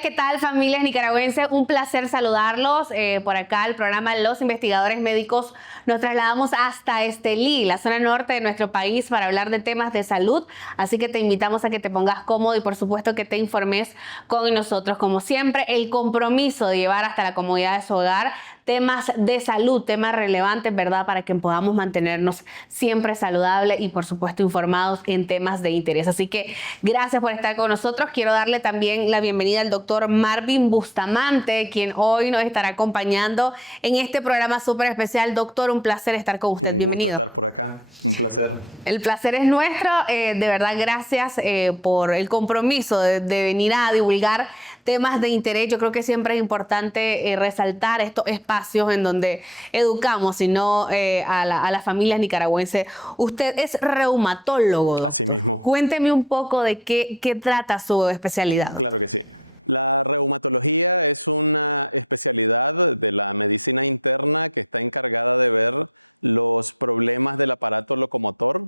Hola, ¿qué tal, familias nicaragüenses? Un placer saludarlos. Por acá, el programa Los Investigadores Médicos, nos trasladamos hasta Estelí, la zona norte de nuestro país, para hablar de temas de salud. Así que te invitamos a que te pongas cómodo y, por supuesto, que te informes con nosotros. Como siempre, el compromiso de llevar hasta la comodidad de su hogar temas de salud, temas relevantes, ¿verdad? Para que podamos mantenernos siempre saludables y, por supuesto, informados en temas de interés. Así que gracias por estar con nosotros. Quiero darle también la bienvenida al doctor Marvin Bustamante, quien hoy nos estará acompañando en este programa súper especial. Doctor, un placer estar con usted. Bienvenido. Un gusto estar por acá. Un placer. El placer es nuestro. De verdad, gracias por el compromiso de venir a divulgar temas de interés. Yo creo que siempre es importante resaltar estos espacios en donde educamos, sino a las familias nicaragüenses. Usted es reumatólogo, doctor. Así mismo. Cuénteme un poco de qué trata su especialidad. Claro que sí. La reumatología es una especialidad de la medicina interna que está encargada de ver los problemas del aparato locomotor,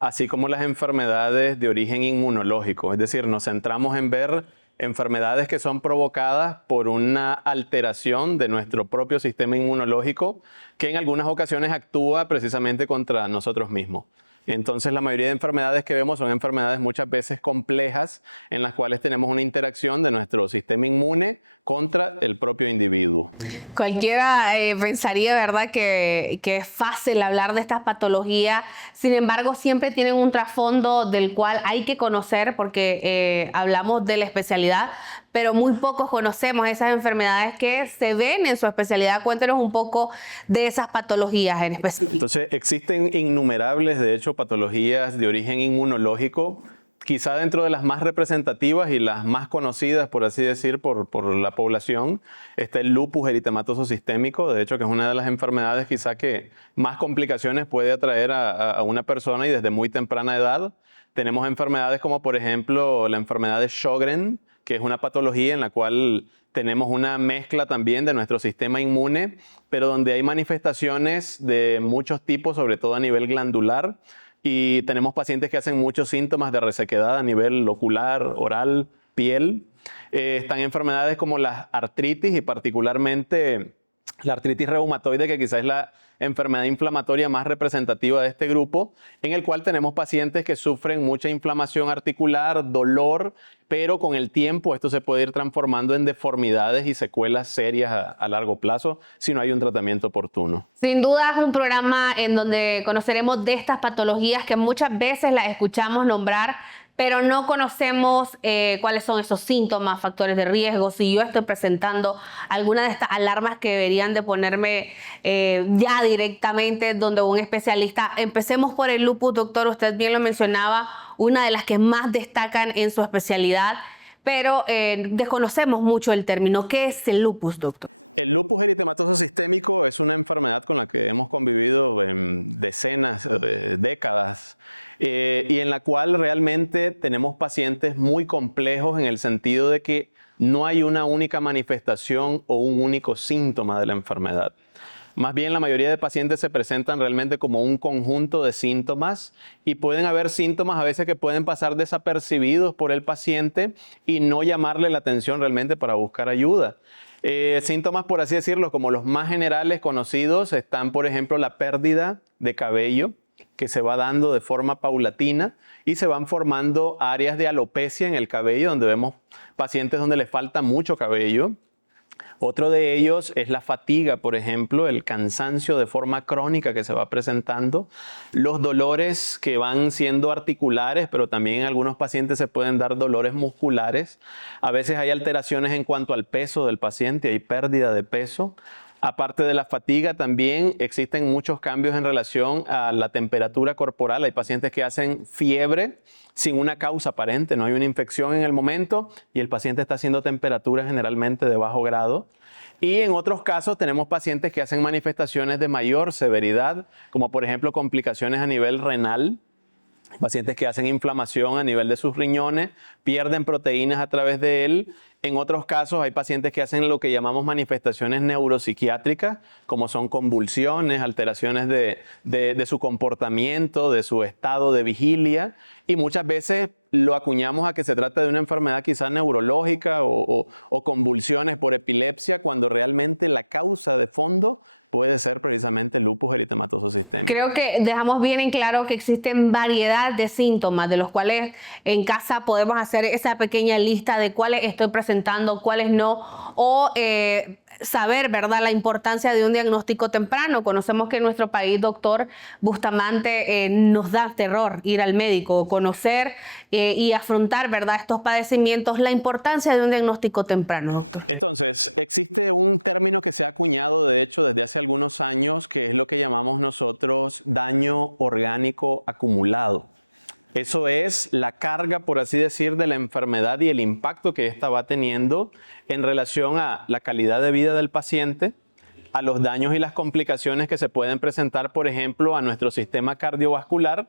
así como las enfermedades de origen inmunológico. Es decir, nos centramos en ver enfermedades que son provocadas por una alteración de nuestro propio sistema inmunológico que en algunas ocasiones actúa precisamente contra nosotros mismos. Entonces, la mayoría de enfermedades que vemos son enfermedades muchas veces complejas en las cuales tenemos una interacción de nuestro sistema inmune contra el propio individuo. Cualquiera pensaría, ¿verdad?, que es fácil hablar de estas patologías. Sin embargo, siempre tienen un trasfondo del cual hay que conocer porque hablamos de la especialidad, pero muy pocos conocemos esas enfermedades que se ven en su especialidad. Cuéntenos un poco de esas patologías en específico. Entonces, existen innumerables, de hecho, patologías de origen inmunológico, quizá dentro de las más representativas y las más conocidas, por así decir, por la población, está el lupus eritematoso sistémico, de hecho, que es una de las enfermedades quizá que más complicaciones puede atraer a una persona y desde muy temprana edad. Tenemos enfermedades como, por ejemplo, la enfermedad de Sjögren, que es una patología en la cual tenemos una mezcla también de nuestro sistema inmune, pero donde hay manifestaciones de muchos tipos, sobre todo a nivel glandular, y tenemos pacientes que hacen muchos síntomas de resequedad a nivel ocular, oral, piel. Están enfermedades como la artritis y particularmente la artritis reumatoide, que quizás es la enfermedad inflamatoria más representativa de este grupo, en el cual tenemos pacientes que sufren mucha inflamación articular, dolor, pero con el tiempo esto se puede ir transformando en deformidades y secuelas serias a largo plazo si no hay un tratamiento oportuno. Sin duda es un programa en donde conoceremos de estas patologías que muchas veces las escuchamos nombrar, pero no conocemos cuáles son esos síntomas, factores de riesgo. Si yo estoy presentando alguna de estas alarmas que deberían de ponerme ya directamente donde un especialista. Empecemos por el lupus, doctor. Usted bien lo mencionaba, una de las que más destacan en su especialidad, pero desconocemos mucho el término. ¿Qué es el lupus, doctor? El lupus eritematoso sistémico es una enfermedad con la que hemos convivido en decenas, décadas, y en la cual realmente tenemos pacientes muy complejos en el sentido de que no hay una única manifestación o un único síntoma de la enfermedad. Más bien, la mayoría de pacientes se presentan realmente como un conjunto de síntomas y pueden haber síntomas a veces que pueden pasar desapercibidos por el paciente y no llamarle la atención realmente para buscar ayuda. Síntomas, por así decirlo, como los más generales conocidos, están, por ejemplo, la pérdida de cabello, que se va dando de forma paulatina y se van formando áreas de alopecia en el cabello, donde vemos pacientes donde les falta mucho cabello. Otro de ellos es la fatiga, por ejemplo, el cansancio de forma crónica que se va presentando, los dolores que van siendo articulares, pero también en algunos pacientes se pueden dar dolores musculares. A veces hay alteraciones en cuanto al peso del paciente, hay pérdida de peso. Aparte de la fatiga, también existen muchos cambios en relación a la temperatura corporal. Hay pacientes que hacen fiebre sin una causa aparente, no hay una infección en el momento y el paciente está haciendo temperaturas generalmente de bajo grado. Y en otros casos tenemos pacientes que hacen manifestaciones de mayor severidad, como por ejemplo complicaciones a nivel renal. Pacientes que hacen inflamación a nivel de sus riñones, pierden proteínas a través de él En otros casos hay pacientes que hacen lo que llamamos manifestaciones neuropsiquiátricas, como son convulsiones, alteraciones de su comportamiento, de su estado de vigilia, y muchas veces lo acuñamos a que se trata de una enfermedad quizás neurológica o convulsiones por epilepsia, cuando realmente la causa de fondo puede ser precisamente el lupus eritematoso sistémico. Creo que dejamos bien en claro que existen variedad de síntomas de los cuales en casa podemos hacer esa pequeña lista de cuáles estoy presentando, cuáles no, o saber, ¿verdad?, la importancia de un diagnóstico temprano. Conocemos que en nuestro país, doctor Bustamante, nos da terror ir al médico, conocer y afrontar, ¿verdad?, estos padecimientos, la importancia de un diagnóstico temprano, doctor. Entonces, existe un término que se ha acuñado, de hecho, desde hace algunos años, que es lo que llamamos nosotros daño orgánico acumulado. Eso es la carga, por así decir, de la enfermedad y el impacto que ésta va teniendo en relación a la calidad de vida del paciente, a los daños y las complicaciones que se pueden presentar, por ejemplo, a nuestro sistema cardiovascular,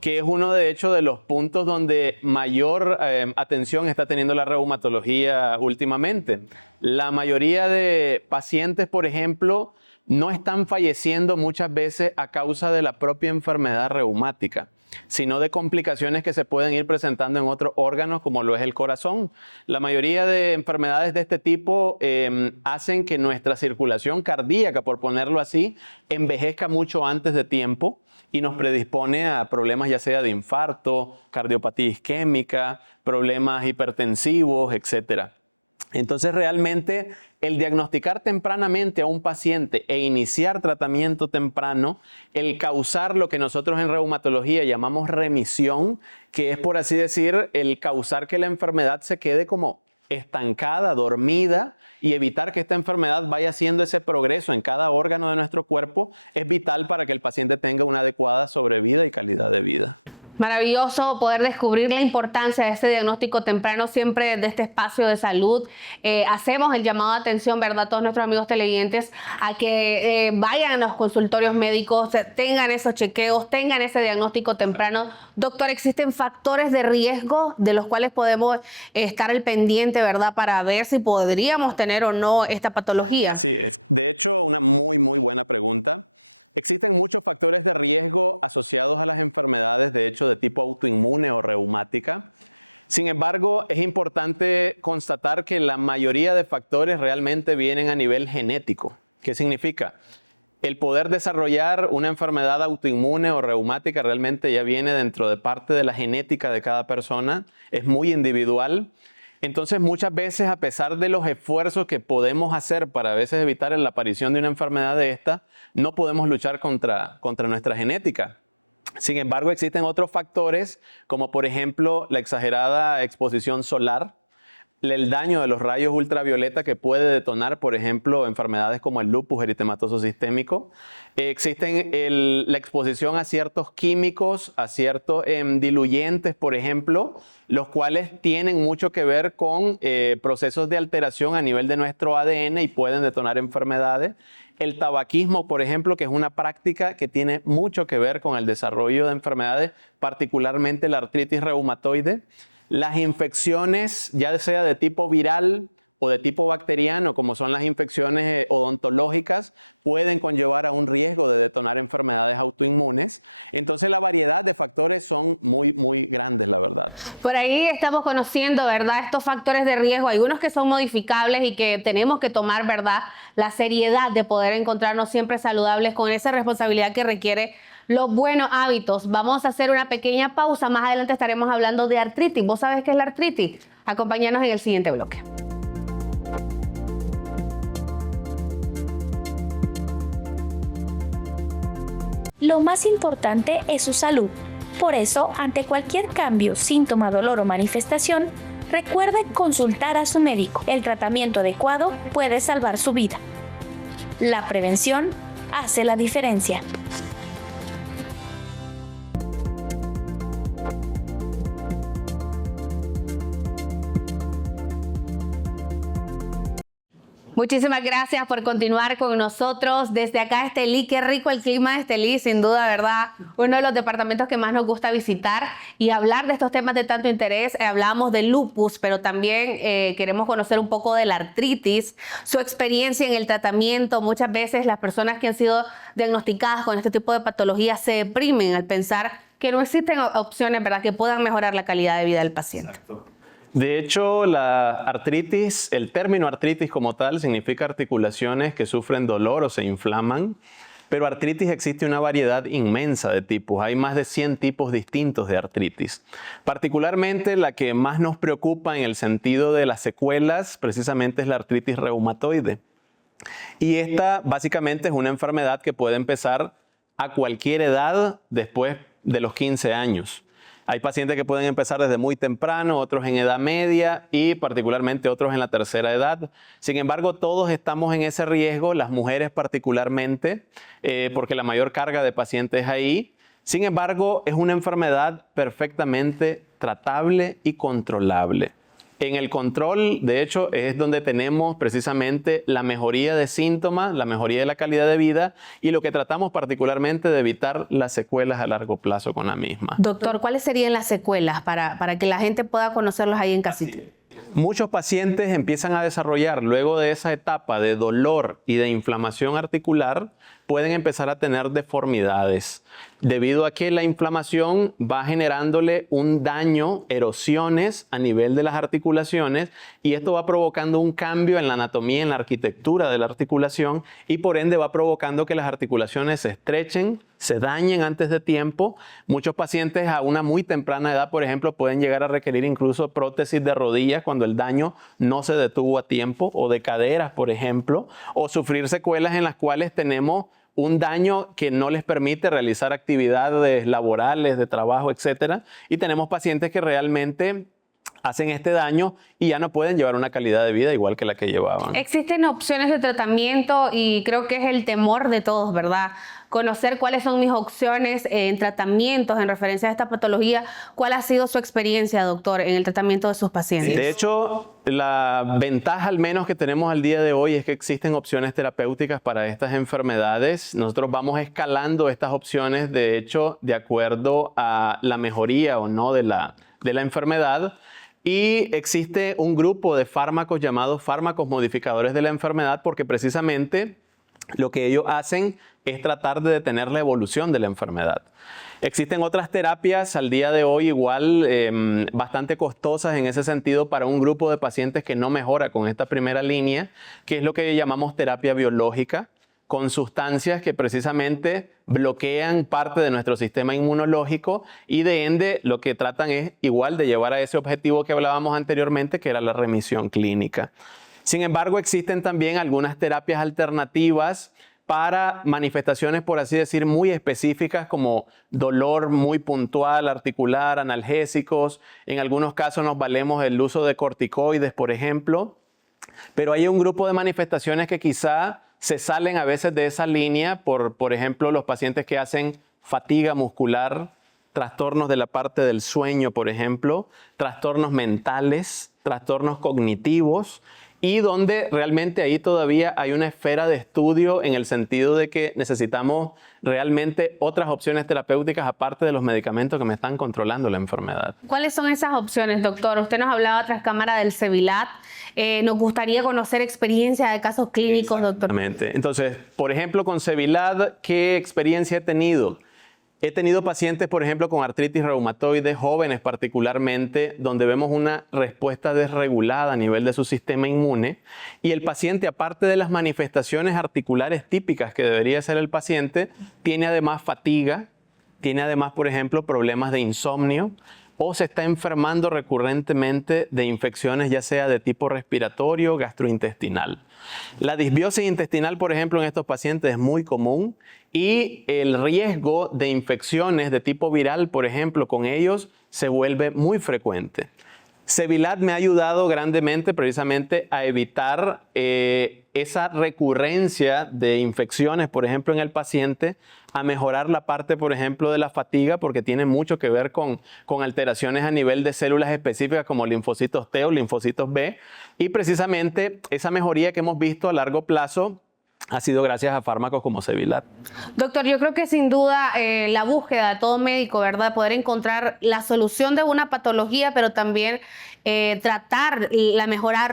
que es uno, de hecho, de los puntos donde mayor atención está teniendo la reumatología últimamente. La mayoría de pacientes, por ejemplo, no están falleciendo muchas veces a causa de la propia enfermedad reumática, sino de complicaciones que se pueden ir presentando en otros órganos, como lo es el corazón. La mayoría de enfermedades de este tipo hacen que nuestra circulación cardíaca, por ponerlo así, envejezca mucho antes de tiempo y nos predispone a problemas ya sea de infarto, cardiopatía isquémica, problemas hipertensivos, etcétera. Entonces, realmente, el diagnosticar tempranamente a un paciente e iniciar tratamiento temprano, el causar lo que nosotros en reumatología llamamos remisión, que es, por así decir, el causar que la enfermedad se quede como estancada, dormida, y evitar que esta enfermedad vaya haciendo ese progreso en cada órgano de nuestro cuerpo, es vital para que el paciente tenga una adecuada sobrevida y calidad de vida. Maravilloso poder descubrir la importancia de este diagnóstico temprano siempre de este espacio de salud. Hacemos el llamado de atención, ¿verdad?, a todos nuestros amigos televidentes a que vayan a los consultorios médicos, tengan esos chequeos, tengan ese diagnóstico temprano. Doctor, ¿existen factores de riesgo de los cuales podemos estar al pendiente, ¿verdad?, para ver si podríamos tener o no esta patología? Así es. De hecho, una muy buena pregunta. Existen muchos factores de riesgo asociados a las enfermedades, de hecho, de tipo autoinmune o reumática. Sin embargo, es importante constatar que la mayoría de factores realmente vienen a nivel genético. ¿Qué significa? El poder desarrollar una enfermedad autoinmune o reumática realmente ya viene dentro de parte de la genética de cada persona, es muy individual. Entonces, muchas veces, a pesar de los esfuerzos que podemos hacer para a veces evitar la aparición de una enfermedad de esta, no podemos luchar contra nuestra genética. Sin embargo, existen otros factores, como por ejemplo la exagerada exposición solar, el daño de los rayos ultravioleta que puede detonar, por ejemplo, enfermedades como el lupus eritematoso sistémico. Existen la exposición a ciertos químicos, a ciertos diluyentes, por ejemplo, los cuales tienen mucho que ver con procesos de alteración a nivel de nuestro ADN y pueden detonar enfermedades. El tabaquismo, por ejemplo, que es una práctica que tiene mucho que ver con el desarrollo de enfermedades, particularmente la artritis reumatoide. Las infecciones, ya sea de tipo viral o de tipo bacteriano, como son las infecciones odontológicas, pueden conllevar a un riesgo de detonar enfermedades autoinmunes. Entonces, la variedad de factores son muy grandes, la verdad. Por ahí estamos conociendo, ¿verdad?, estos factores de riesgo. Hay unos que son modificables y que tenemos que tomar, ¿verdad?, la seriedad de poder encontrarnos siempre saludables con esa responsabilidad que requiere los buenos hábitos. Vamos a hacer una pequeña pausa. Más adelante estaremos hablando de artritis. ¿Vos sabés qué es la artritis? Acompáñanos en el siguiente bloque. Lo más importante es su salud. Por eso, ante cualquier cambio, síntoma, dolor o manifestación, recuerde consultar a su médico. El tratamiento adecuado puede salvar su vida. La prevención hace la diferencia. Muchísimas gracias por continuar con nosotros desde acá, Estelí. Qué rico el clima de Estelí, sin duda, ¿verdad? Uno de los departamentos que más nos gusta visitar y hablar de estos temas de tanto interés. Hablamos del lupus, pero también queremos conocer un poco de la artritis, su experiencia en el tratamiento. Muchas veces las personas que han sido diagnosticadas con este tipo de patologías se deprimen al pensar que no existen opciones, ¿verdad?, que puedan mejorar la calidad de vida del paciente. Exacto. De hecho, la artritis, el término artritis como tal, significa articulaciones que sufren dolor o se inflaman, pero artritis existe una variedad inmensa de tipos. Hay más de 100 tipos distintos de artritis. Particularmente la que más nos preocupa en el sentido de las secuelas, precisamente es la artritis reumatoide. Y esta básicamente es una enfermedad que puede empezar a cualquier edad después de los 15 años. Hay pacientes que pueden empezar desde muy temprano, otros en edad media y particularmente otros en la tercera edad. Sin embargo, todos estamos en ese riesgo, las mujeres particularmente, porque la mayor carga de pacientes es ahí. Sin embargo, es una enfermedad perfectamente tratable y controlable. En el control, de hecho, es donde tenemos precisamente la mejoría de síntomas, la mejoría de la calidad de vida y lo que tratamos particularmente de evitar las secuelas a largo plazo con la misma. Doctor, ¿cuáles serían las secuelas para que la gente pueda conocerlos ahí en casita? Muchos pacientes empiezan a desarrollar, luego de esa etapa de dolor y de inflamación articular, pueden empezar a tener deformidades, debido a que la inflamación va generándole un daño, erosiones a nivel de las articulaciones, y esto va provocando un cambio en la anatomía, en la arquitectura de la articulación, y por ende va provocando que las articulaciones se estrechen, se dañen antes de tiempo. Muchos pacientes a una muy temprana edad, por ejemplo, pueden llegar a requerir incluso prótesis de rodillas cuando el daño no se detuvo a tiempo, o de caderas, por ejemplo, o sufrir secuelas en las cuales tenemos un daño que no les permite realizar actividades laborales, de trabajo, etc. Y tenemos pacientes que realmente hacen este daño y ya no pueden llevar una calidad de vida igual que la que llevaban. Existen opciones de tratamiento y creo que es el temor de todos, ¿verdad? Conocer cuáles son mis opciones en tratamientos en referencia a esta patología. ¿Cuál ha sido su experiencia, doctor, en el tratamiento de sus pacientes? De hecho, la ventaja al menos que tenemos al día de hoy es que existen opciones terapéuticas para estas enfermedades. Nosotros vamos escalando estas opciones, de hecho, de acuerdo a la mejoría o no de la enfermedad. Y existe un grupo de fármacos llamados fármacos modificadores de la enfermedad, porque precisamente lo que ellos hacen es tratar de detener la evolución de la enfermedad. Existen otras terapias al día de hoy igual bastante costosas en ese sentido para un grupo de pacientes que no mejora con esta primera línea, que es lo que llamamos terapia biológica, con sustancias que precisamente bloquean parte de nuestro sistema inmunológico y de ende lo que tratan es igual de llevar a ese objetivo que hablábamos anteriormente, que era la remisión clínica. Sin embargo, existen también algunas terapias alternativas para manifestaciones, por así decir, muy específicas como dolor muy puntual, articular, analgésicos. En algunos casos nos valemos del uso de corticoides, por ejemplo. Pero hay un grupo de manifestaciones que quizá se salen a veces de esa línea, por ejemplo, los pacientes que hacen fatiga muscular, trastornos de la parte del sueño, por ejemplo, trastornos mentales, trastornos cognitivos, y donde realmente ahí todavía hay una esfera de estudio en el sentido de que necesitamos realmente otras opciones terapéuticas aparte de los medicamentos que me están controlando la enfermedad. ¿Cuáles son esas opciones, doctor? Usted nos hablaba tras cámara del Cevilat. Nos gustaría conocer experiencia de casos clínicos, doctor. Exactamente. Entonces, por ejemplo, con Cevilat, ¿qué experiencia he tenido? He tenido pacientes, por ejemplo, con artritis reumatoide, jóvenes particularmente, donde vemos una respuesta desregulada a nivel de su sistema inmune, y el paciente, aparte de las manifestaciones articulares típicas que debería ser el paciente, tiene además fatiga, tiene además, por ejemplo, problemas de insomnio, o se está enfermando recurrentemente de infecciones ya sea de tipo respiratorio o gastrointestinal. La disbiosis intestinal, por ejemplo, en estos pacientes es muy común y el riesgo de infecciones de tipo viral, por ejemplo, con ellos se vuelve muy frecuente. Sevilat me ha ayudado grandemente precisamente a evitar esa recurrencia de infecciones, por ejemplo, en el paciente, a mejorar la parte, por ejemplo, de la fatiga, porque tiene mucho que ver con alteraciones a nivel de células específicas como linfocitos T o linfocitos B. Y precisamente esa mejoría que hemos visto a largo plazo ha sido gracias a fármacos como Sevilat. Doctor, yo creo que sin duda la búsqueda de todo médico, ¿verdad? Poder encontrar la solución de una patología, pero también tratar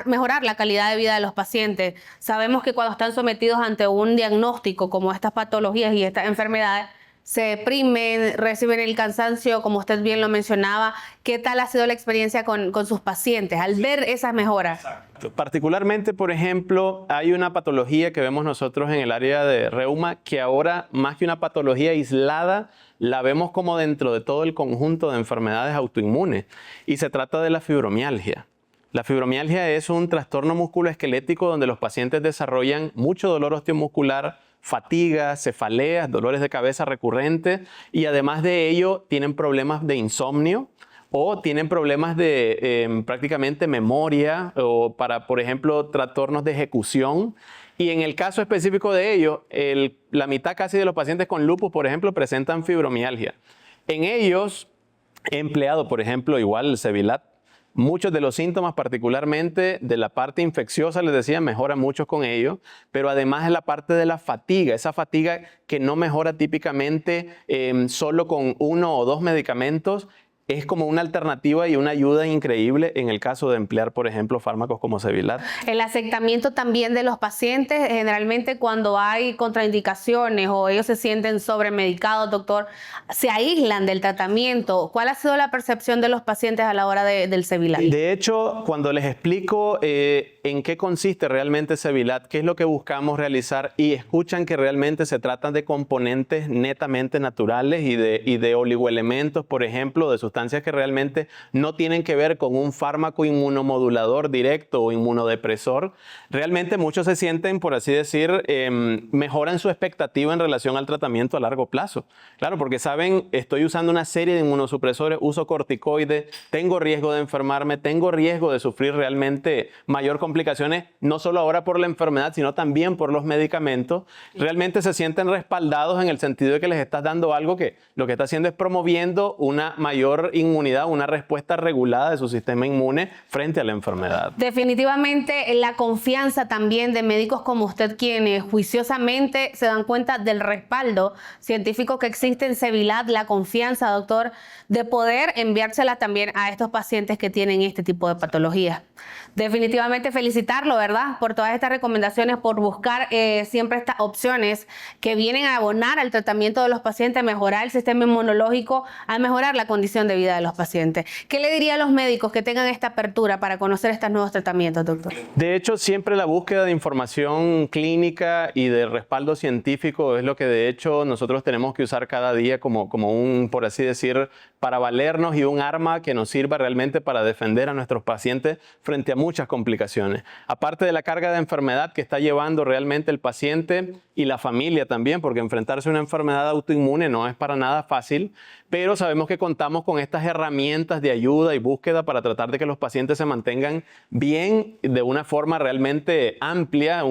mejorar la calidad de vida de los pacientes. Sabemos que cuando están sometidos ante un diagnóstico como estas patologías y estas enfermedades, se deprimen, reciben el cansancio, como usted bien lo mencionaba. ¿Qué tal ha sido la experiencia con sus pacientes al ver esas mejoras? Exacto. Particularmente, por ejemplo, hay una patología que vemos nosotros en el área de reuma que ahora, más que una patología aislada, la vemos como dentro de todo el conjunto de enfermedades autoinmunes, y se trata de la fibromialgia. La fibromialgia es un trastorno musculoesquelético donde los pacientes desarrollan mucho dolor osteomuscular, fatiga, cefaleas, dolores de cabeza recurrentes, y además de ello tienen problemas de insomnio o tienen problemas de prácticamente memoria o para, por ejemplo, trastornos de ejecución. Y en el caso específico de ellos, la mitad casi de los pacientes con lupus, por ejemplo, presentan fibromialgia. En ellos he empleado, por ejemplo, igual el Sevilat. Muchos de los síntomas, particularmente de la parte infecciosa, les decía, mejoran mucho con ello, pero además es la parte de la fatiga, esa fatiga que no mejora típicamente solo con 1 o 2 medicamentos. Es como una alternativa y una ayuda increíble en el caso de emplear, por ejemplo, fármacos como Sevilat. El aceptamiento también de los pacientes, generalmente cuando hay contraindicaciones o ellos se sienten sobremedicados, doctor, se aíslan del tratamiento. ¿Cuál ha sido la percepción de los pacientes a la hora del Sevilat? De hecho, cuando les explico en qué consiste realmente Sevilat, qué es lo que buscamos realizar, y escuchan que realmente se tratan de componentes netamente naturales y de oligoelementos, por ejemplo, de sustancias que realmente no tienen que ver con un fármaco inmunomodulador directo o inmunodepresor, realmente muchos se sienten, por así decir, mejoran su expectativa en relación al tratamiento a largo plazo. Claro, porque saben, estoy usando una serie de inmunosupresores, uso corticoides, tengo riesgo de enfermarme, tengo riesgo de sufrir realmente mayor complicaciones, no solo ahora por la enfermedad, sino también por los medicamentos. Realmente se sienten respaldados en el sentido de que les estás dando algo que lo que está haciendo es promoviendo una mayor inmunidad, una respuesta regulada de su sistema inmune frente a la enfermedad. Definitivamente la confianza también de médicos como usted, quienes juiciosamente se dan cuenta del respaldo científico que existe en Sevilat, la confianza, doctor, de poder enviársela también a estos pacientes que tienen este tipo de patologías. Definitivamente felicitarlo, ¿verdad?, por todas estas recomendaciones, por buscar siempre estas opciones que vienen a abonar al tratamiento de los pacientes, a mejorar el sistema inmunológico, a mejorar la condición de vida de los pacientes. ¿Qué le diría a los médicos que tengan esta apertura para conocer estos nuevos tratamientos, doctor? De hecho, siempre la búsqueda de información clínica y de respaldo científico es lo que de hecho nosotros tenemos que usar cada día como un, por así decir, para valernos y un arma que nos sirva realmente para defender a nuestros pacientes frente a muchas complicaciones. Aparte de la carga de enfermedad que está llevando realmente el paciente y la familia también, porque enfrentarse a una enfermedad autoinmune no es para nada fácil, pero sabemos que contamos con estas herramientas de ayuda y búsqueda para tratar de que los pacientes se mantengan bien de una forma realmente amplia,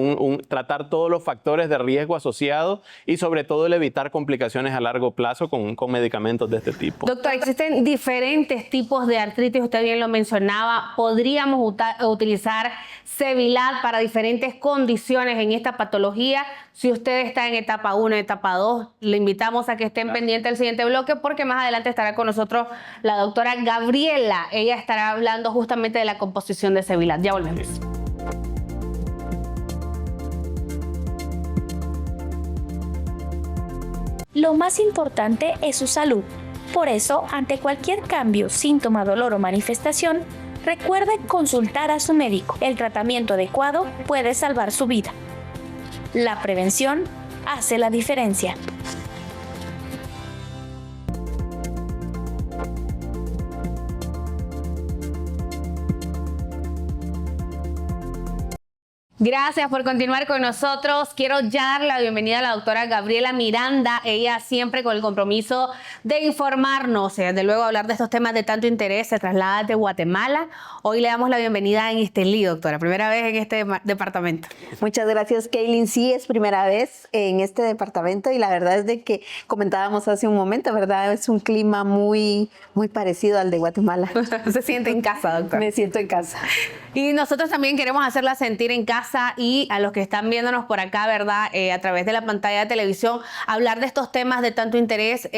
tratar todos los factores de riesgo asociados y sobre todo el evitar complicaciones a largo plazo con medicamentos de este tipo. Doctor, existen diferentes tipos de artritis, usted bien lo mencionaba. ¿Podríamos utilizar Sevilat para diferentes condiciones en esta patología? Si usted está en etapa 1, etapa 2, le invitamos a que estén pendientes del siguiente bloque, porque más adelante estará con nosotros la doctora Gabriela. Ella estará hablando justamente de la composición de Sevilat. Ya volvemos. Lo más importante es su salud. Por eso, ante cualquier cambio, síntoma, dolor o manifestación, recuerde consultar a su médico. El tratamiento adecuado puede salvar su vida. La prevención hace la diferencia. Gracias por continuar con nosotros. Quiero ya dar la bienvenida a la doctora Gabriela Miranda. Ella siempre con el compromiso de informarnos, de luego hablar de estos temas de tanto interés, se traslada de Guatemala. Hoy le damos la bienvenida en Estelí, doctora. Primera vez en este departamento. Muchas gracias, Kaylin. Sí, es primera vez en este departamento y la verdad es de que comentábamos hace un momento, ¿verdad? Es un clima muy parecido al de Guatemala. Se siente en casa, doctora. Me siento en casa. Y nosotros también queremos hacerla sentir en casa y a los que están viéndonos por acá, ¿verdad? A través de la pantalla de televisión, hablar de estos temas de tanto interés.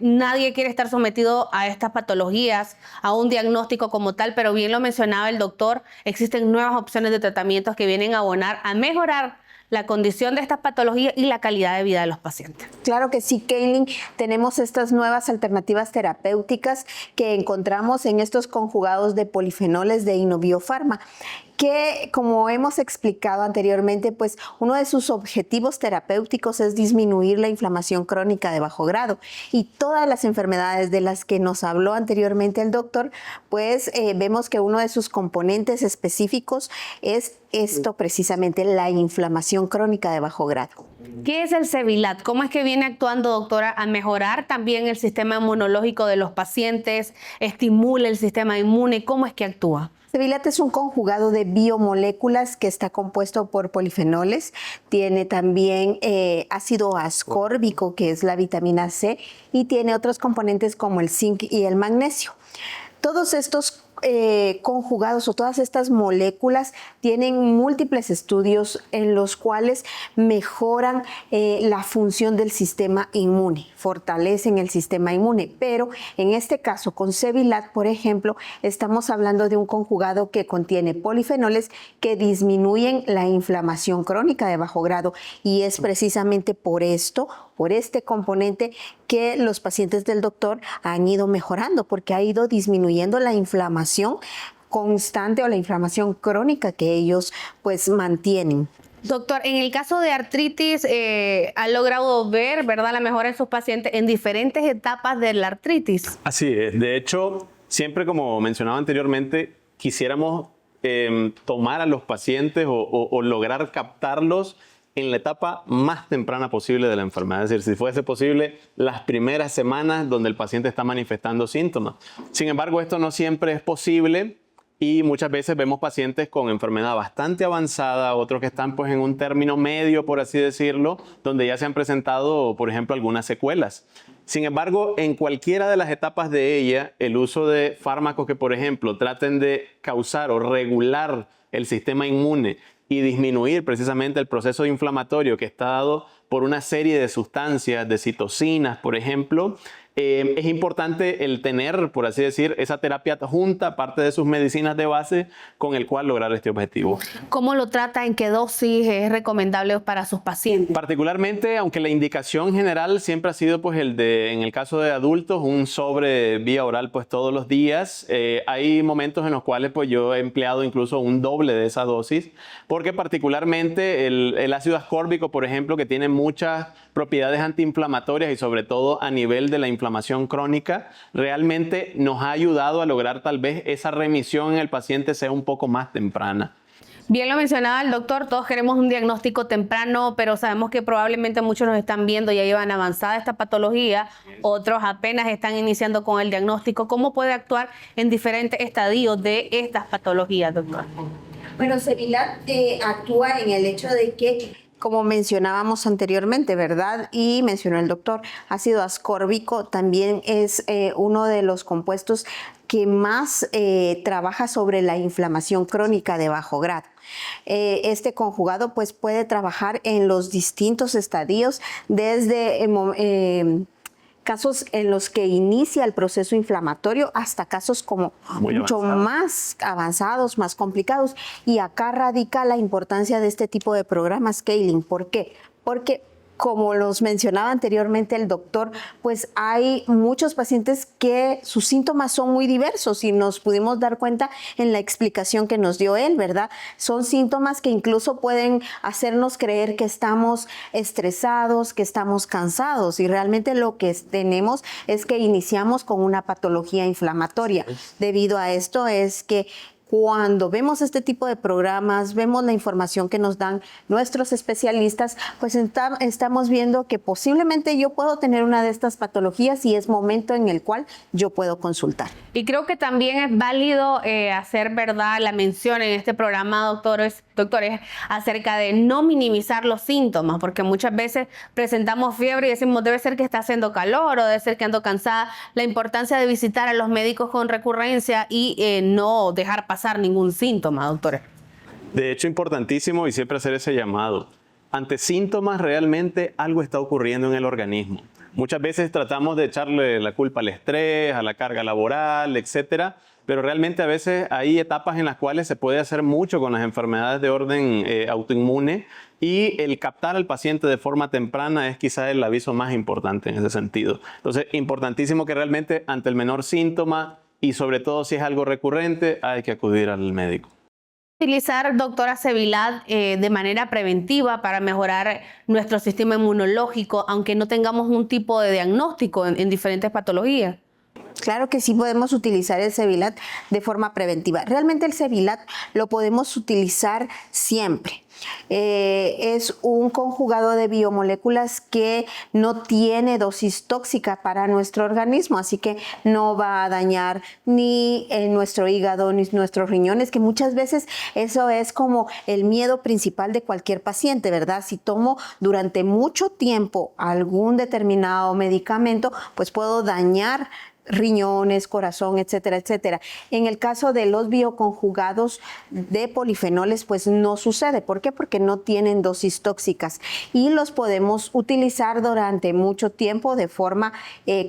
Nadie quiere estar sometido a estas patologías, a un diagnóstico como tal, pero bien lo mencionaba el doctor, existen nuevas opciones de tratamientos que vienen a abonar, a mejorar la condición de estas patologías y la calidad de vida de los pacientes. Claro que sí, Kaylin. Tenemos estas nuevas alternativas terapéuticas que encontramos en estos conjugados de polifenoles de Innoviofarma, que, como hemos explicado anteriormente, pues uno de sus objetivos terapéuticos es disminuir la inflamación crónica de bajo grado. Y todas las enfermedades de las que nos habló anteriormente el doctor, pues vemos que uno de sus componentes específicos es esto precisamente, la inflamación crónica de bajo grado. ¿Qué es el Sevilat? ¿Cómo es que viene actuando, doctora, a mejorar también el sistema inmunológico de los pacientes? ¿Estimula el sistema inmune? ¿Cómo es que actúa? Sevilat es un conjugado de biomoléculas que está compuesto por polifenoles. Tiene también ácido ascórbico, que es la vitamina C, y tiene otros componentes como el zinc y el magnesio. Todos estos conjugados o todas estas moléculas tienen múltiples estudios en los cuales mejoran la función del sistema inmune, fortalecen el sistema inmune, pero en este caso con Sevilat, por ejemplo, estamos hablando de un conjugado que contiene polifenoles que disminuyen la inflamación crónica de bajo grado y es precisamente por esto, por este componente que los pacientes del doctor han ido mejorando porque ha ido disminuyendo la inflamación constante o la inflamación crónica que ellos pues mantienen. Doctor, en el caso de artritis, ¿ha logrado ver, verdad, la mejora en sus pacientes en diferentes etapas de la artritis? Así es. De hecho, siempre como mencionaba anteriormente, quisiéramos tomar a los pacientes o lograr captarlos en la etapa más temprana posible de la enfermedad. Es decir, si fuese posible, las primeras semanas donde el paciente está manifestando síntomas. Sin embargo, esto no siempre es posible y muchas veces vemos pacientes con enfermedad bastante avanzada, otros que están pues en un término medio, por así decirlo, donde ya se han presentado, por ejemplo, algunas secuelas. Sin embargo, en cualquiera de las etapas de ella, el uso de fármacos que, por ejemplo, traten de causar o regular el sistema inmune y disminuir precisamente el proceso inflamatorio que está dado por una serie de sustancias, de citocinas, por ejemplo, es importante el tener, por así decir, esa terapia junta, aparte de sus medicinas de base, con el cual lograr este objetivo. ¿Cómo lo trata? ¿En qué dosis es recomendable para sus pacientes? Particularmente, aunque la indicación general siempre ha sido, pues, en el caso de adultos, un sobre vía oral, pues, todos los días. Hay momentos en los cuales, pues, yo he empleado incluso un doble de esa dosis, porque particularmente el ácido ascórbico, por ejemplo, que tiene muchas propiedades antiinflamatorias y sobre todo a nivel de la inflamación crónica, realmente nos ha ayudado a lograr tal vez esa remisión en el paciente sea un poco más temprana. Bien lo mencionaba el doctor, todos queremos un diagnóstico temprano, pero sabemos que probablemente muchos nos están viendo, ya llevan avanzada esta patología, otros apenas están iniciando con el diagnóstico. ¿Cómo puede actuar en diferentes estadios de estas patologías, doctor? Bueno, Sevilat actúa en el hecho de que, como mencionábamos anteriormente, ¿verdad? Y mencionó el doctor, ácido ascórbico también es uno de los compuestos que más trabaja sobre la inflamación crónica de bajo grado. Este conjugado pues puede trabajar en los distintos estadios desde casos en los que inicia el proceso inflamatorio hasta casos como mucho más avanzados, más complicados. Y acá radica la importancia de este tipo de programas, Kaylin. ¿Por qué? Porque, como los mencionaba anteriormente el doctor, pues hay muchos pacientes que sus síntomas son muy diversos y nos pudimos dar cuenta en la explicación que nos dio él, ¿verdad? Son síntomas que incluso pueden hacernos creer que estamos estresados, que estamos cansados y realmente lo que tenemos es que iniciamos con una patología inflamatoria. Debido a esto es que cuando vemos este tipo de programas, vemos la información que nos dan nuestros especialistas, pues estamos viendo que posiblemente yo puedo tener una de estas patologías y es momento en el cual yo puedo consultar. Y creo que también es válido hacer verdad la mención en este programa, doctores, acerca de no minimizar los síntomas, porque muchas veces presentamos fiebre y decimos debe ser que está haciendo calor o debe ser que ando cansada. La importancia de visitar a los médicos con recurrencia y no dejar pasar ningún síntoma, doctores. De hecho, importantísimo y siempre hacer ese llamado. Ante síntomas, realmente algo está ocurriendo en el organismo. Muchas veces tratamos de echarle la culpa al estrés, a la carga laboral, etcétera, pero realmente a veces hay etapas en las cuales se puede hacer mucho con las enfermedades de orden autoinmune y el captar al paciente de forma temprana es quizás el aviso más importante en ese sentido. Entonces, importantísimo que realmente ante el menor síntoma y sobre todo si es algo recurrente, hay que acudir al médico. Utilizar, doctora Sevillat, de manera preventiva para mejorar nuestro sistema inmunológico, aunque no tengamos un tipo de diagnóstico en diferentes patologías. Claro que sí podemos utilizar el Sevillat de forma preventiva. Realmente el Sevillat lo podemos utilizar siempre. Es un conjugado de biomoléculas que no tiene dosis tóxica para nuestro organismo, así que no va a dañar ni nuestro hígado ni nuestros riñones, que muchas veces eso es como el miedo principal de cualquier paciente, ¿verdad? Si tomo durante mucho tiempo algún determinado medicamento, pues puedo dañar riñones, corazón, etcétera, etcétera. En el caso de los bioconjugados de polifenoles, pues no sucede. ¿Por qué? Porque no tienen dosis tóxicas y los podemos utilizar durante mucho tiempo de forma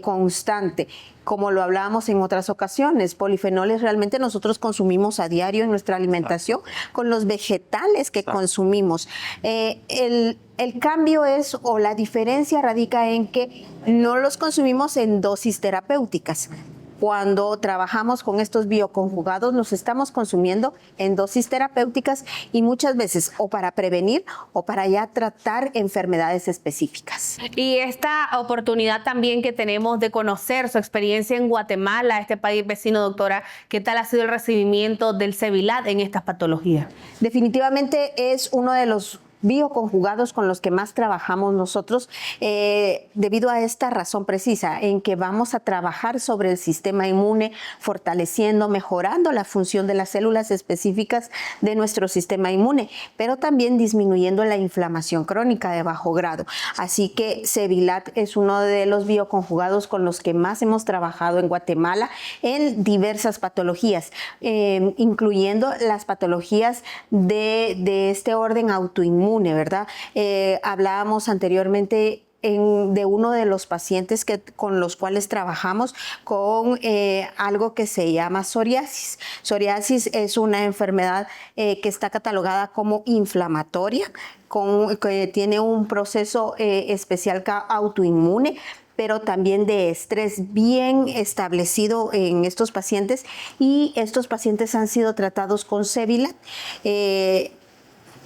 constante. Como lo hablábamos en otras ocasiones, polifenoles realmente nosotros consumimos a diario en nuestra alimentación con los vegetales que consumimos. El cambio es, o la diferencia radica en que no los consumimos en dosis terapéuticas. Cuando trabajamos con estos bioconjugados, los estamos consumiendo en dosis terapéuticas y muchas veces o para prevenir o para ya tratar enfermedades específicas. Y esta oportunidad también que tenemos de conocer su experiencia en Guatemala, este país vecino, doctora, ¿qué tal ha sido el recibimiento del Sevillat en estas patologías? Definitivamente es uno de los bioconjugados con los que más trabajamos nosotros debido a esta razón precisa en que vamos a trabajar sobre el sistema inmune, fortaleciendo, mejorando la función de las células específicas de nuestro sistema inmune, pero también disminuyendo la inflamación crónica de bajo grado. Así que Sevillat es uno de los bioconjugados con los que más hemos trabajado en Guatemala en diversas patologías, incluyendo las patologías de este orden autoinmune, ¿verdad? Hablábamos anteriormente de uno de los pacientes con los cuales trabajamos con algo que se llama psoriasis. Psoriasis es una enfermedad que está catalogada como inflamatoria, que tiene un proceso especial autoinmune, pero también de estrés bien establecido en estos pacientes, y estos pacientes han sido tratados con Sevillat.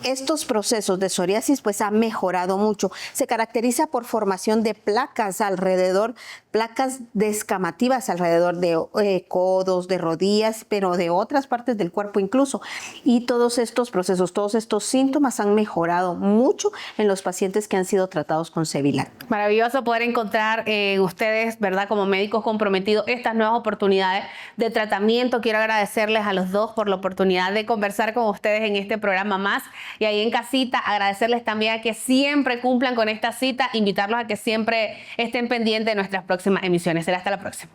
Estos procesos de psoriasis pues han mejorado mucho. Se caracteriza por formación de placas alrededor, placas descamativas alrededor de codos, de rodillas, pero de otras partes del cuerpo incluso. Y todos estos procesos, todos estos síntomas han mejorado mucho en los pacientes que han sido tratados con Sevillat. Maravilloso poder encontrar en ustedes, ¿verdad?, como médicos comprometidos, estas nuevas oportunidades de tratamiento. Quiero agradecerles a los dos por la oportunidad de conversar con ustedes en este programa más. Y ahí en casita, agradecerles también a que siempre cumplan con esta cita, invitarlos a que siempre estén pendientes de nuestras próximas emisiones. Será hasta la próxima.